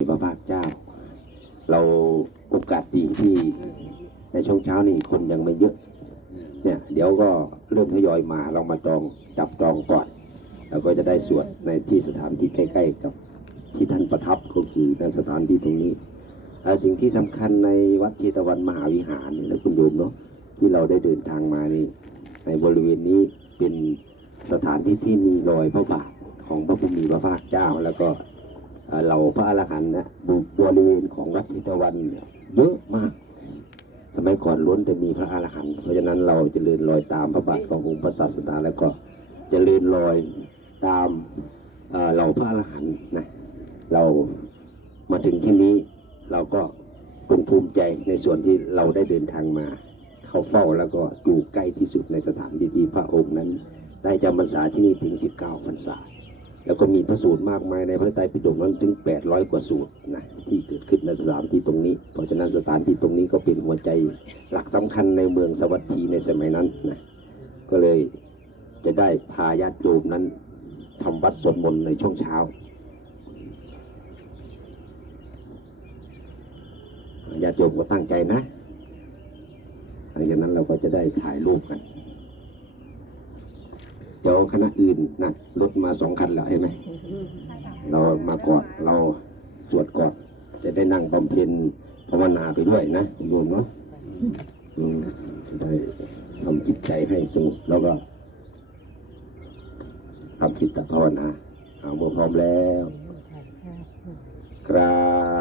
พระภาคเจ้า เราโอกาสดีที่ในช่วงเช้านี่คนยังไม่เยอะ เนี่ยเดี๋ยวก็เริ่มทยอยมาเรามาจองจับจองก่อนแล้วก็จะได้สวดในที่สถานที่ใกล้ ๆ กับที่ท่านประทับก็คือในสถานที่ตรงนี้สิ่งที่สำคัญในวัดเชตวันมหาวิหารนี่นะคุณโยมเนาะที่เราได้เดินทางมานี่ในบริเวณนี้เป็นสถานที่ที่มีรอยพระบาทของพระผู้มีพระภาคเจ้าแล้วก็ เอ่อเหล่าพระอรหันต์นะบริเวณของวัดเชตวันเยอะมาก สมัยก่อนล้วนแต่มีพระอรหันต์เพราะฉะนั้นเราจะเดินรอยตามพระบาทขององค์พระศาสดาแล้วก็จะเดินรอยตามเหล่าพระอรหันต์นะเรามาถึงที่นี้เราก็ปงภูมิใจในส่วนที่เราได้เดินทางมา เข้าเฝ้าแล้วก็อยู่ใกล้ที่สุดในสถานที่ที่พระองค์นั้น ได้จำพรรษาที่นี่ถึง 19พรรษา แล้วก็มีพระสูตรมากมายในพระไตรปิฎกนั้นถึง 800 กว่าสูตรนะที่เกิดขึ้นในสถานที่ตรงนี้ เพราะฉะนั้นสถานที่ตรงนี้ก็เป็นหัวใจหลักสำคัญในเมืองสวัสดีในสมัยนั้นนะก็เลยจะได้พาญาติโยมนั้นทำวัดสวดมนต์ในช่วงเช้าญาติโยมก็ตั้งใจนะหลังจากนั้นเราก็จะได้ถ่ายรูปกัน ดี๋ยวคณะอื่นนะรถมาสองคันแล้วใช่ไหมเรามาก่อนเราสวดก่อนจะได้นั่งบำเพ็ญภาวนาไปด้วยนะคุณโยมเนาะได้ทำจิตใจให้สงบแล้วก็ทำจิตตภาวนาเอาเมื่อพร้อมแล้วกราบ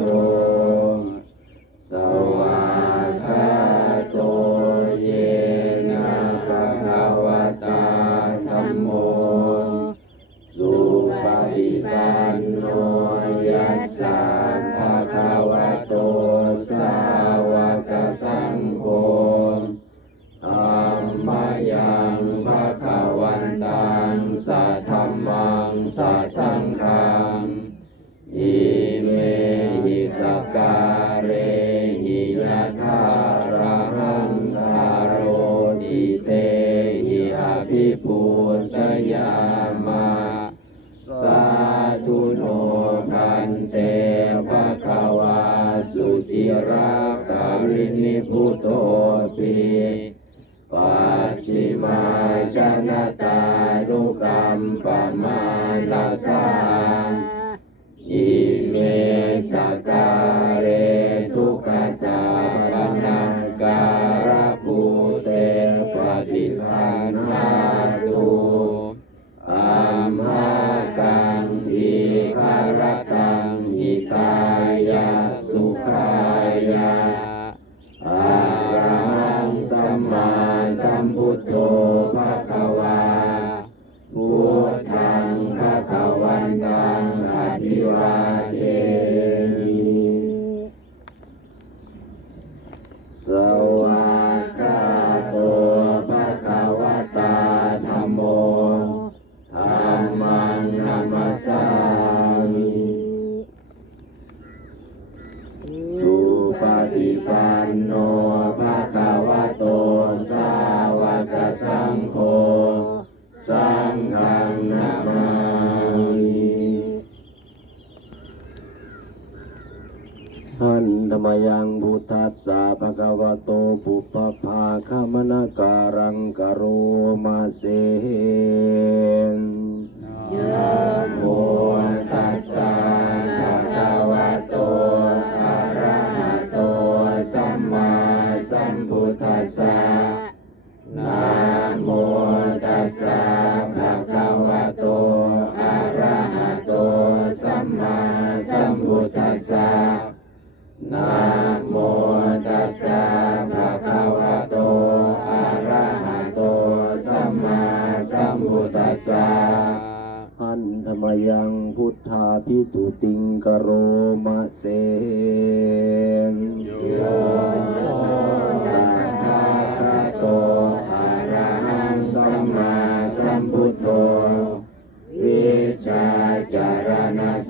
ม หิยะทาระหังอาโรติเตหิอภิปูสยามาสาธุโนพันเตภะคะวาสุจิราการินิพุตโตปิปัจฉิมาชนะตานุกรรมปมาลาสา มพุทโธภะ ยังพุทธัสสะภะคะวะโตปุปภาคมนาการังกโรมาเสน นะโมตัสสะภะคะวะโต อะระหะโต สัมมาสัมพุทธัสสะอันธรรมยังพุทธาพิตุติงกโรมะเสนโยโสตถาคตโตอะระหังสัมมาสัมพุทโธวิชาจารณส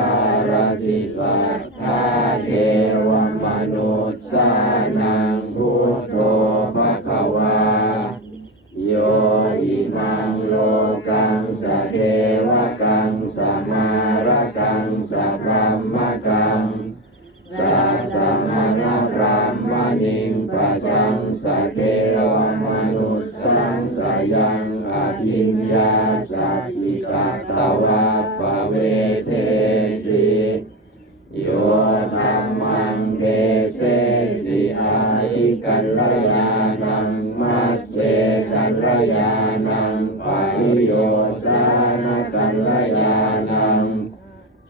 ารติสัทธาเทวมนุษย์สานังพุทโธภควา โยอิมังโลกังสะเทวกังสมารกังสะพรหมกังสัสสะมานาพรหมณิงปัสสังสะเทวมนุสสังสยังอภิญญาสัจจิกตวะ ริโยสานกัลยานัง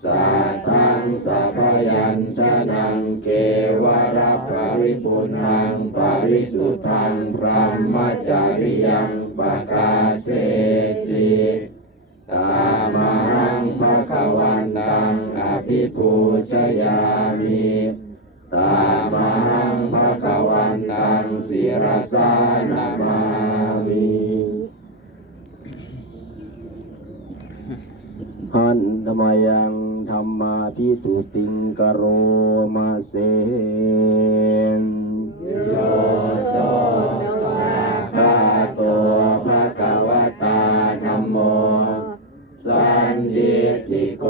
สัทธังสัพยัญชนังเกวรปริปุณังปริสุทธังพระมจาริยังปะกาเสสิตามังภะคะวันตังอภิปูชยามิตามังภะคะวันตังศิรสานามามิหั นธรรมยังธรรมาพิตุติงกโรมาเสนโยโสสภะโตภะคะวตาธัมโมสันติโก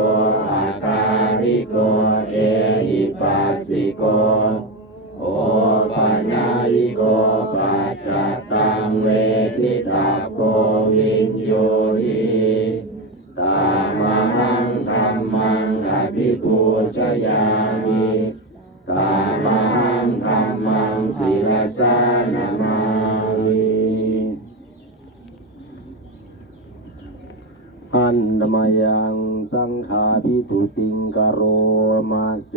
ภิปูชยามิตามังธรรมังศิรสานามามิอันนมยังสังขาพิตุติงกโรมาเส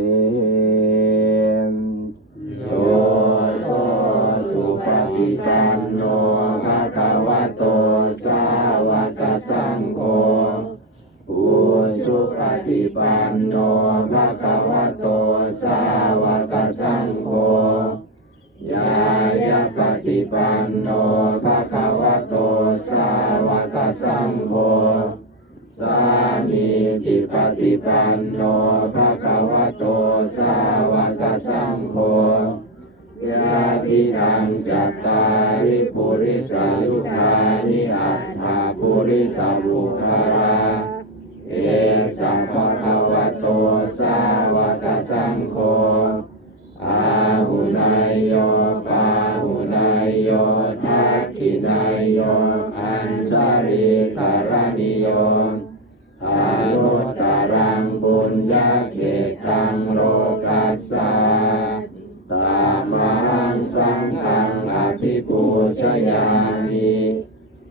นโยโสสุปฏิปันโนภะคะวะโตสาวกสังโฆ สุปฏิปันโนภะคะวะโตสาวกสังโฆยายาปฏิปันโนภะคะวะโตสาวกสังโฆสามีจิปฏิปันโนภะคะวะโตสาวกสังโฆยาทิทังจัตตาริปุริสายุคานิอัตถาปุริสาวุคารา สัมภะคะวะโตสาวกสังโฆอาหุนายโยปาหุนายโยทักขินายโยอัญชาริตารณิโยอานุตตรังบุญญาเขตังโลกัสสาตามังสังฆังอภิปูชยามิ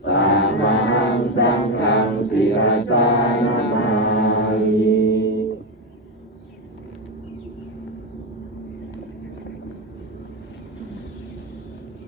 ตามังสังฆังศิรสานา